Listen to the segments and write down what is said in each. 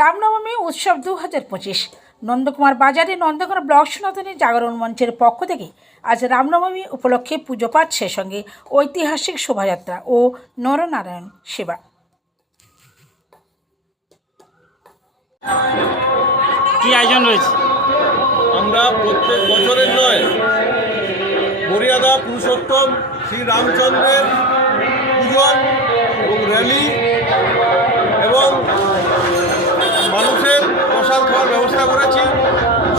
রামনবমী উৎসব 2025 নন্দকুমার বাজারে নন্দকুমার ব্লক সনাতনী জাগরণ মঞ্চের পক্ষ থেকে আজ রামনবমী উপলক্ষে পুজো পাঠ সেই সঙ্গে ঐতিহাসিক শোভাযাত্রা ও নরনারায়ণ সেবা। কি আয়োজন রয়েছে? আমরা প্রত্যেক বছরের নয়, মর্যাদা পুরুষোত্তম শ্রী রামচন্দ্রের পূজন এবং র্যালি এবং মানুষের প্রসাদ খাওয়ার ব্যবস্থা করেছি।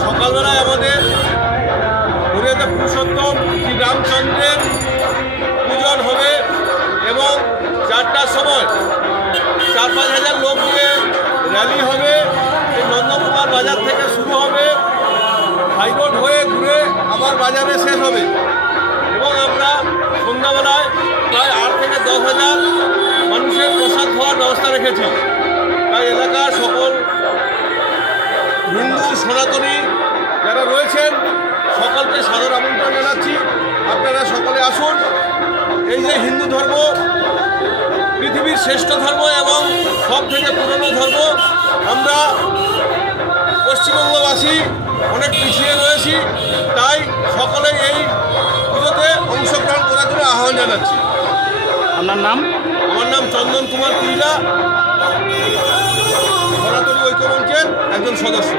সকালবেলায় আমাদের মর্যাদা পুরুষোত্তম শ্রী রামচন্দ্রের পূজন হবে এবং 4টার সময় 4-5 হাজার লোক নিয়ে র্যালি হবে। এই নন্দকুমার বাজার থেকে শুরু হবে, হাইরোড হয়ে ঘুরে আবার বাজারে শেষ হবে এবং আমরা সন্ধ্যাবেলায় প্রায় 8 থেকে 10 হাজার মানুষের প্রসাদ খাওয়ার ব্যবস্থা রেখেছি। তাই এলাকার সকল হিন্দু সনাতনী যারা রয়েছেন সকলকে সাদর আমন্ত্রণ জানাচ্ছি, আপনারা সকলে আসুন। এই যে হিন্দু ধর্ম পৃথিবীর শ্রেষ্ঠ ধর্ম এবং সব থেকে পুরনো ধর্ম, আমরা পশ্চিমবঙ্গবাসী অনেক পিছিয়ে রয়েছি, তাই সকলে এই পুজোতে অংশগ্রহণ করার জন্য আহ্বান জানাচ্ছি। আপনার নাম? আমার নাম চন্দন কুমার কুইলা, সনাতনী ঐক্যমঞ্চের একজন সদস্য।